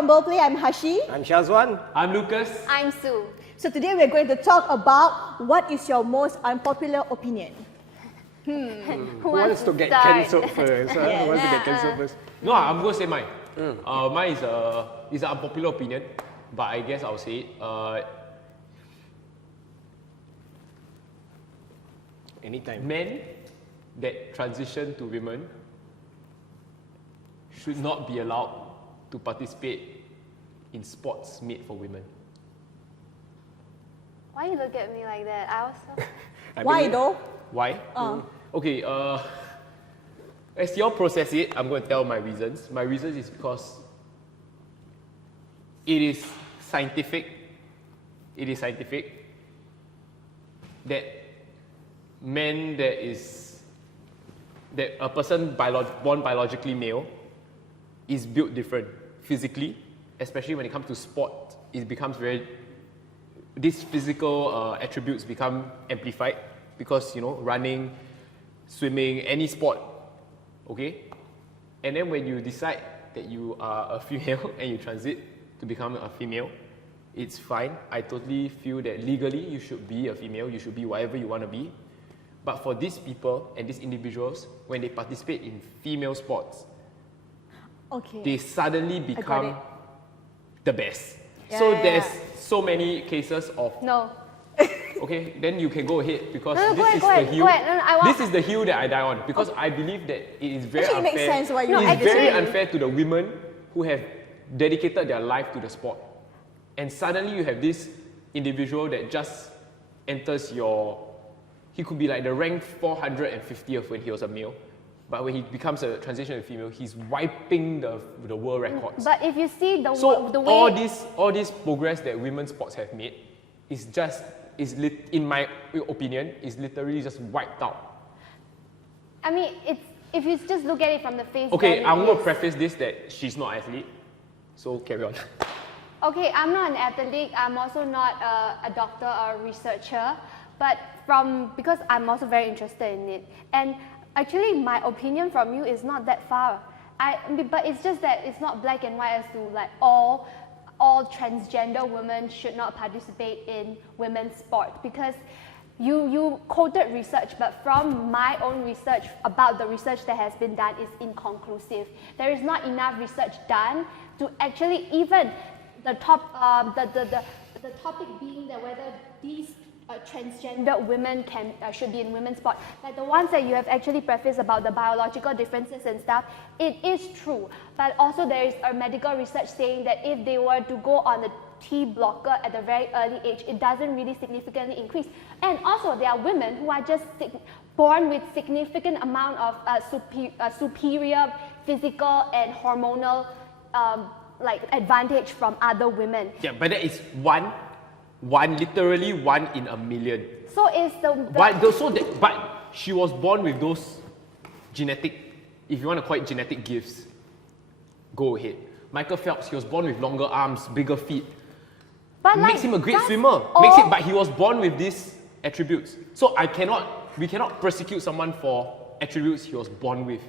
from Boplay. I'm Hashi. I'm Shazwan. I'm Lucas. I'm Sue. So today we're going to talk about what is your most unpopular opinion. Who wants to get cancelled first? Who wants to get cancelled first? No, I'm going to say mine. Mine is an unpopular opinion, but I guess I'll say it. Anytime. Men that transition to women should not be allowed to participate in sports made for women. Why you look at me like that? I also. Why though? Why? Okay, as you all process it, I'm going to tell my reasons. My reasons is because it is scientific that that a person born biologically male is built different physically, especially when it comes to sport. It becomes these physical attributes become amplified because, you know, running, swimming, any sport, okay? And then when you decide that you are a female and you transit to become a female, it's fine. I totally feel that legally you should be a female, you should be whatever you want to be. But for these people and these individuals, when they participate in female sports, they suddenly become the best. So there's so many cases of... No. Okay, then you can go ahead because No, this is go the ahead. hill. No, This is the hill that I die on because I believe that it is very Actually, unfair. it makes sense why you It's very unfair to the women who have dedicated their life to the sport. And suddenly you have this individual that just enters he could be like the rank 450th when he was a male. But when he becomes a transition to female, he's wiping the world records. But if you see the all way... this progress that women's sports have made in my opinion, is literally just wiped out. I mean, if you just look at it from the face Okay, value, I'm going to preface this that she's not an athlete. So carry on. Okay, I'm not an athlete. I'm also not a doctor or a researcher. But because I'm also very interested in it. And actually, my opinion from you is not that far. But it's just that it's not black and white as to like all transgender women should not participate in women's sport, because you quoted research, but from my own research about the research that has been done is inconclusive. There is not enough research done to actually even the topic being that whether these transgender women should be in women's sport. Like the ones that you have actually prefaced about the biological differences and stuff, it is true. But also there is a medical research saying that if they were to go on the T blocker at a very early age, it doesn't really significantly increase. And also there are women who are just born with significant amount of superior physical and hormonal like advantage from other women. Yeah, but that is literally one in a million. So is but she was born with those genetic, if you want to call it genetic gifts, go ahead. Michael Phelps, he was born with longer arms, bigger feet. But makes him a great swimmer. But he was born with these attributes. So we cannot prosecute someone for attributes he was born with.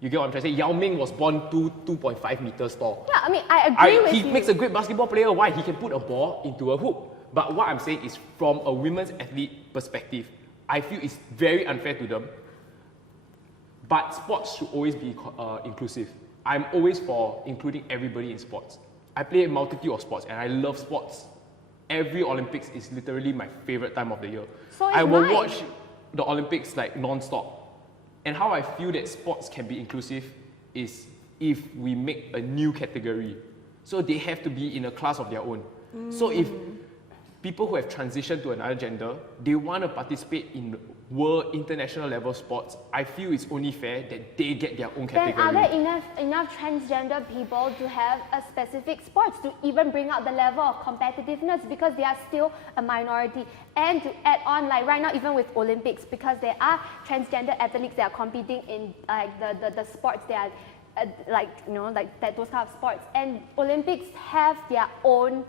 You get what I'm trying to say? Yao Ming was born 2.5 meters tall. Yeah, I mean, I agree with you. He makes a great basketball player. Why? He can put a ball into a hoop. But what I'm saying is, from a women's athlete perspective, I feel it's very unfair to them. But sports should always be inclusive. I'm always for including everybody in sports. I play a multitude of sports and I love sports. Every Olympics is literally my favorite time of the year. So I will watch the Olympics like non-stop. And how I feel that sports can be inclusive is if we make a new category. So they have to be in a class of their own. So if people who have transitioned to another gender, they want to participate in world international level sports, I feel it's only fair that they get their own category. Then are there enough transgender people to have a specific sports to even bring out the level of competitiveness, because they are still a minority? And to add on, like right now, even with Olympics, because there are transgender athletes that are competing in like the sports that are those kind of sports, and Olympics have their own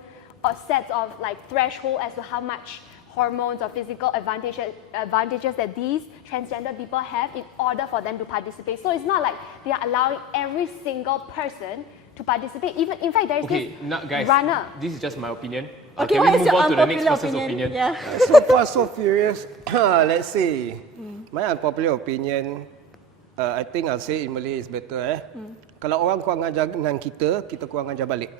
sets of like threshold as to how much hormones or physical advantages that these transgender people have in order for them to participate. So it's not like they are allowing every single person to participate. Even in fact, there is Okay, this guys, runner. this is just my opinion. Okay, Can what we is move your on to the next unpopular person's opinion? Yeah. So far, so furious. Let's see. My unpopular opinion, I think I'll say in Malay is better. Kalau orang kurang ajar dengan kita, kita kurang ajar balik.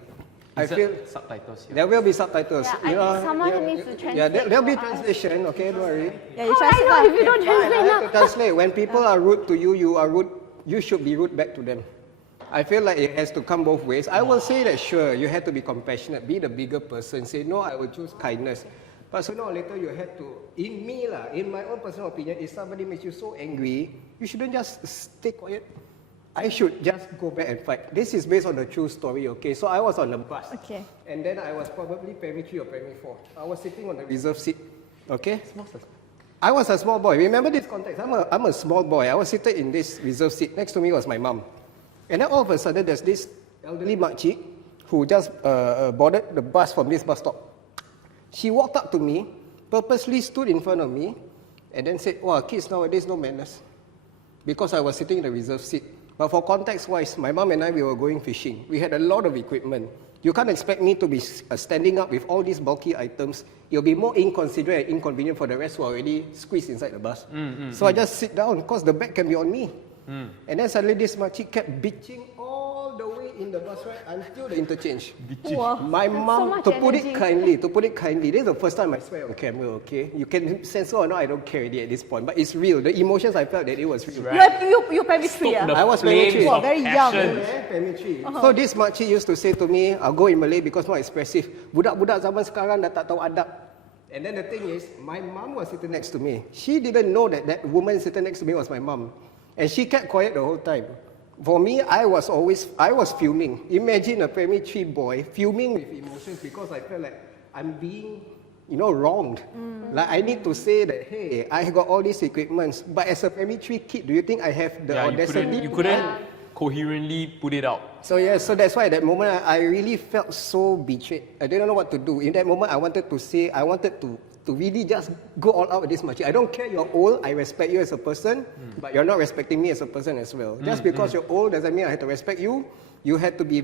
I Is that feel subtitles here? there will be subtitles. Yeah, I think someone needs to translate. Yeah, there'll be for us. translation. Okay, don't worry. Yeah, you How I translate know lah. if you don't I translate have now? to translate. When people are rude to you, you are rude. You should be rude back to them. I feel like it has to come both ways. I will say that sure, you have to be compassionate, be the bigger person. Say no, I will choose kindness. But sooner or later, you have to. In me lah, in my own personal opinion, if somebody makes you so angry, you shouldn't just stay quiet. I should just go back and fight. This is based on the true story, okay? So I was on the bus. Okay. And then I was probably primary 3 or primary 4. I was sitting on the reserve seat, okay? I was a small boy. Remember this context? I'm a small boy. I was seated in this reserve seat. Next to me was my mom. And then all of a sudden, there's this elderly makcik who just boarded the bus from this bus stop. She walked up to me, purposely stood in front of me, and then said, "Wow, kids nowadays no manners." Because I was sitting in the reserve seat. But for context-wise, my mom and I, we were going fishing. We had a lot of equipment. You can't expect me to be standing up with all these bulky items. It'll be more inconsiderate and inconvenient for the rest who are already squeezed inside the bus. So I just sit down because the bag can be on me. And then suddenly this makcik kept bitching all the way in the bus ride until the interchange. Wow. My mom, much to put it energy. kindly, this is the first time I swear on camera, okay? You can censor or not, I don't care already at this point, but it's real. The emotions I felt that it was real. You primary 3, Stoke the I was primary flames three. of Very young. passion. Yeah, primary 3. So this makcik used to say to me, I'll go in Malay because more expressive. Budak-budak zaman sekarang dah tak tahu adab. And then the thing is, my mom was sitting next to me. She didn't know that that woman sitting next to me was my mom. And she kept quiet the whole time. For me, I was fuming. Imagine a primary 3 boy fuming with emotions because I felt like I'm being, wronged. Like I need to say that, hey, I got all these equipments. But as a primary 3 kid, do you think I have the Yeah, audacity? you couldn't coherently put it out. So yeah, so that's why at that moment I really felt so betrayed. I didn't know what to do. In that moment, I wanted to really just go all out with this much. I don't care you're old, I respect you as a person, but you're not respecting me as a person as well. Just because you're old doesn't mean I have to respect you. You have to be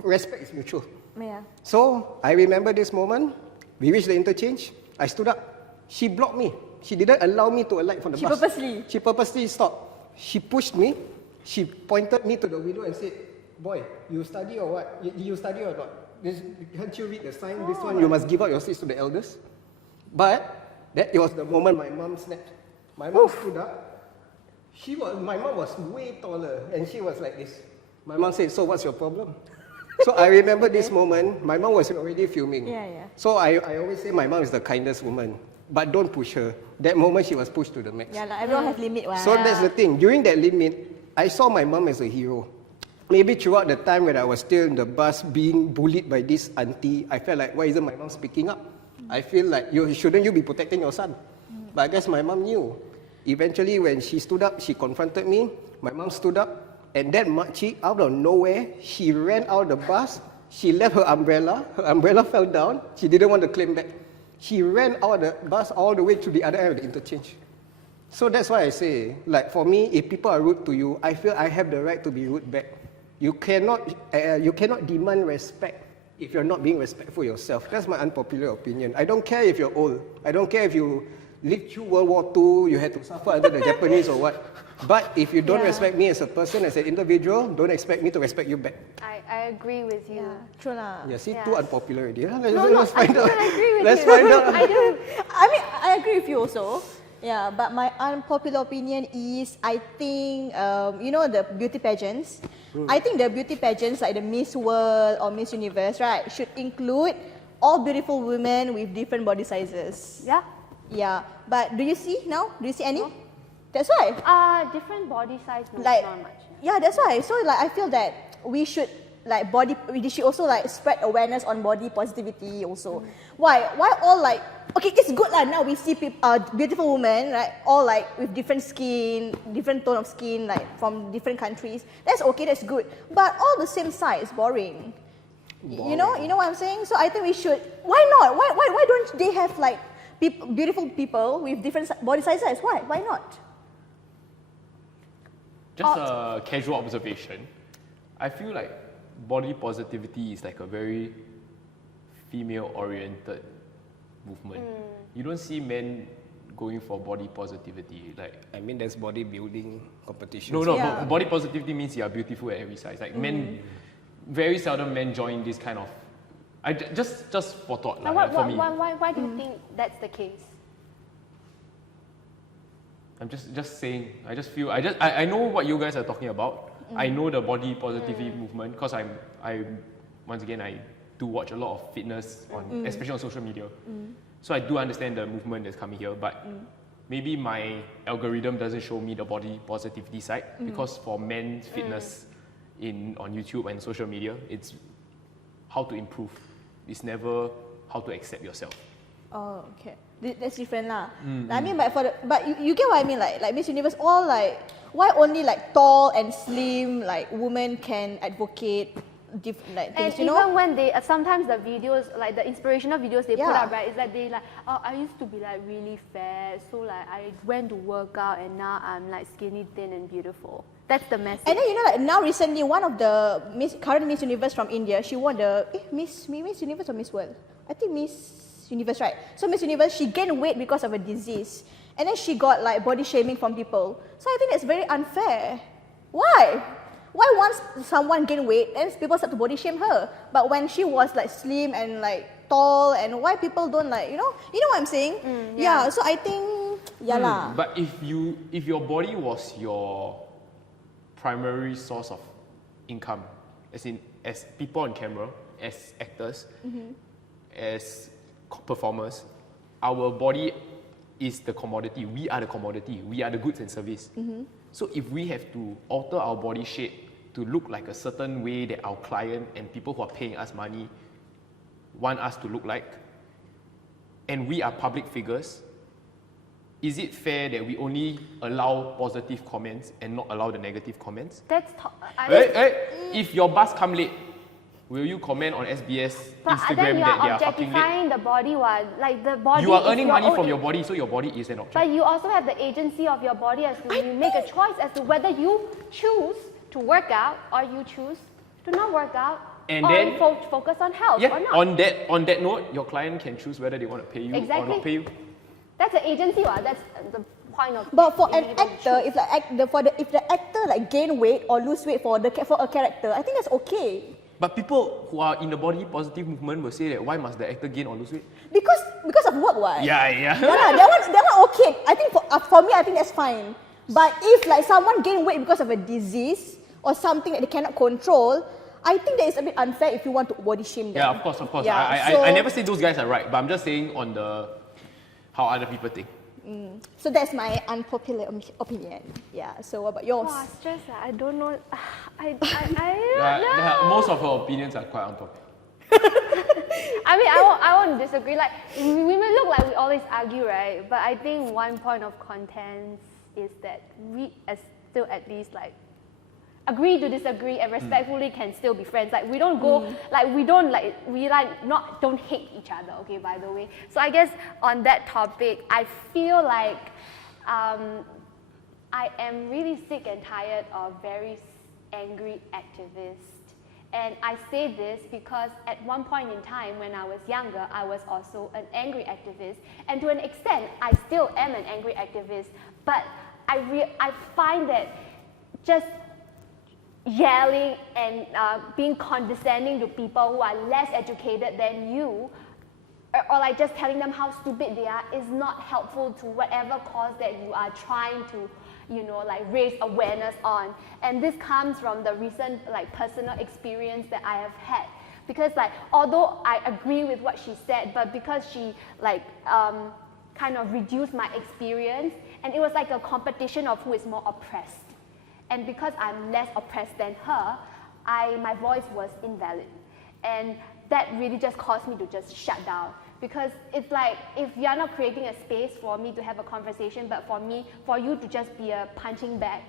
respect is mutual. Yeah. So I remember this moment. We reached the interchange. I stood up. She blocked me. She didn't allow me to alight from the bus. She purposely stopped. She pushed me. She pointed me to the window and said, "Boy, you study or what? You study or not? Can't you read the sign? This one, you must give up your seats to the elders." But it was the moment my mom snapped. My mom stood up. My mom was way taller, and she was like this. My mom said, "So what's your problem?" So I remember this moment. My mom was already fuming. Yeah. So I always say my mom is the kindest woman, but don't push her. That moment she was pushed to the max. Yeah, like everyone has limit. So that's the thing. During that limit, I saw my mom as a hero. Maybe throughout the time when I was still in the bus being bullied by this auntie, I felt like, why isn't my mom speaking up? I feel like, shouldn't you be protecting your son? But I guess my mom knew. Eventually, when she stood up, she confronted me. My mom stood up, and that makcik, out of nowhere, she ran out of the bus. She left her umbrella. Her umbrella fell down. She didn't want to claim back. She ran out of the bus all the way to the other end of the interchange. So that's why I say, like for me, if people are rude to you, I feel I have the right to be rude back. You cannot demand respect if you're not being respectful yourself. That's my unpopular opinion. I don't care if you're old. I don't care if you lived through World War II, you had to suffer under the Japanese or what. But if you don't respect me as a person, as an individual, don't expect me to respect you back. I agree with you. True lah. Yeah, see, Yeah. too unpopular already. I Let's find out. don't agree with Let's you. find out. I do. I mean, I agree with you also. Yeah, but my unpopular opinion is, I think, the beauty pageants. I think the beauty pageants like the Miss World or Miss Universe, right, should include all beautiful women with different body sizes. Yeah. Yeah, but do you see now? Do you see any? That's why. Different body size, no, Like, not much. yeah, that's why. So like, I feel that we should we should also like spread awareness on body positivity also. Why all like, okay, it's good lah, now we see beautiful women, right, all like with different skin, different tone of skin, like from different countries. That's okay, that's good, but all the same size, boring. You know what I'm saying? So I think we should, why not, why don't they have like beautiful people with different body sizes? Why not? Just a casual observation. I feel like body positivity is like a very female-oriented movement. You don't see men going for body positivity. Like, I mean, there's bodybuilding competitions. no, Yeah. but body positivity means you are beautiful at every size. Like men, very seldom men join this kind of. Just for thought, Now, like, for me. why do you think that's the case? I'm just saying. I just feel. I know what you guys are talking about. I know the body positivity movement because I once again I do watch a lot of fitness on, especially on social media. So I do understand the movement that's coming here, but maybe my algorithm doesn't show me the body positivity side because for men's fitness on YouTube and social media, it's how to improve. It's never how to accept yourself. Oh, okay. That's different lah. I mean, but you get what I mean, like Miss Universe, all like, why only like tall and slim like women can advocate different like And things, you even know? when they sometimes the videos, like the inspirational videos they put Yeah. up, right? It's like they like, oh, I used to be like really fat, so like I went to work out and now I'm like skinny, thin, and beautiful. That's the message. And then you know, like now recently, one of the current Miss Universe from India, she won the Miss Universe or Miss World? I think Miss Universe, right? So Miss Universe, she gained weight because of a disease, and then she got like body shaming from people. So I think that's very unfair. Why? Why once someone gain weight and people start to body shame her, but when she was like slim and like tall, and why people don't like, you know what I'm saying? Yeah. So I think lah. But if your body was your primary source of income, as people on camera, as actors, as performers, our body is the commodity. We are the commodity. We are the goods and service. So if we have to alter our body shape to look like a certain way that our client and people who are paying us money want us to look like, and we are public figures, is it fair that we only allow positive comments and not allow the negative comments? That's If your bus come late, will you comment on SBS, but Instagram then you that they are are fucking late? objectifying the body, what? Like the body. You are is earning your money own from your body, so your body is an object. But you also have the agency of your body as to you make a choice as to whether you choose to work out or you choose to not work out, And or then- focus on health Yeah, or not. on that note, your client can choose whether they want to pay you or Exactly. not pay you. That's the agency, what? That's the point of. But for an being able to actor, choose. if the actor like gain weight or lose weight for a character, I think that's okay. But people who are in the body positive movement will say that why must the actor gain or lose weight? Because of work, why? Yeah. Yeah, that one okay. I think for me, I think that's fine. But if like someone gain weight because of a disease or something that they cannot control, I think that is a bit unfair if you want to body shame them. Yeah, of course. Yeah, I never say those guys are right, but I'm just saying on how other people think. So that's my unpopular opinion. Yeah. So what about yours? Wow, stress. I don't know. I Most of her opinions are quite unpopular. I mean, I won't disagree. Like, we may look like we always argue, right? But I think one point of content is that we still at least like agree to disagree and respectfully can still be friends. Like we don't go don't hate each other. Okay, by the way. So I guess on that topic, I feel like I am really sick and tired of very angry activists. And I say this because at one point in time when I was younger, I was also an angry activist. And to an extent, I still am an angry activist. But I find that just yelling and being condescending to people who are less educated than you, or like just telling them how stupid they are, is not helpful to whatever cause that you are trying to, like raise awareness on. And this comes from the recent like personal experience that I have had. Because like, although I agree with what she said, but because she like kind of reduced my experience, and it was like a competition of who is more oppressed. And because I'm less oppressed than her, my voice was invalid. And that really just caused me to just shut down. Because it's like, if you're not creating a space for me to have a conversation, but for you to just be a punching bag,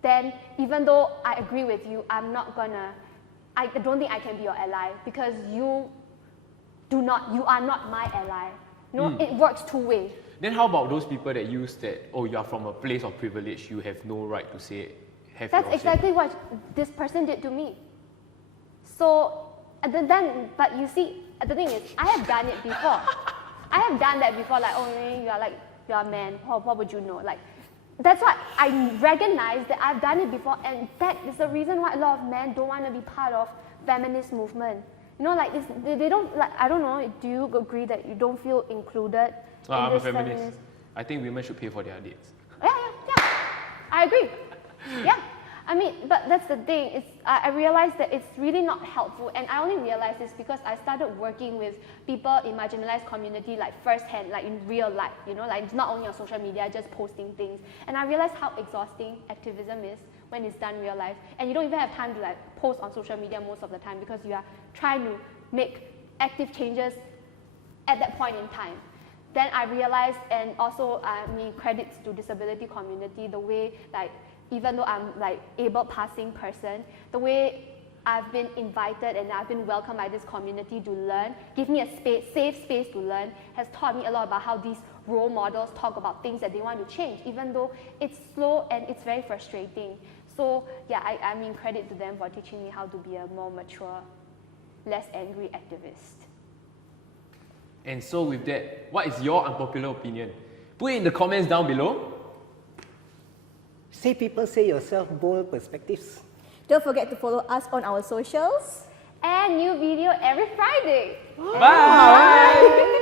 then even though I agree with you, I don't think I can be your ally, because you are not my ally. It works two ways. Then how about those people that use that, oh, you are from a place of privilege, you have no right to say it. That's exactly what this person did to me. So, but you see, the thing is, I have done it before. I have done that before, like, oh, you're a man, what would you know? Like, that's why I recognize that I've done it before, and that is the reason why a lot of men don't want to be part of feminist movement. You know, like, they don't, like, I don't know, do you agree that you don't feel included in I'm a this feminist. I think women should pay for their dates. Yeah. I agree. Yeah. I mean, but that's the thing. I realized that it's really not helpful, and I only realized this because I started working with people in marginalized community, like firsthand, like in real life. You know, like it's not only on social media, just posting things. And I realized how exhausting activism is when it's done real life, and you don't even have time to like post on social media most of the time because you are trying to make active changes at that point in time. Then I realized, and also I mean credits to disability community, the way like even though I'm like able passing person, the way I've been invited and I've been welcomed by this community to learn, give me a safe space to learn, has taught me a lot about how these role models talk about things that they want to change, even though it's slow and it's very frustrating. So yeah, I mean credit to them for teaching me how to be a more mature, less angry activist. And so with that, what is your unpopular opinion? Put it in the comments down below. Say people, say yourself, bold perspectives. Don't forget to follow us on our socials. And new video every Friday. Bye.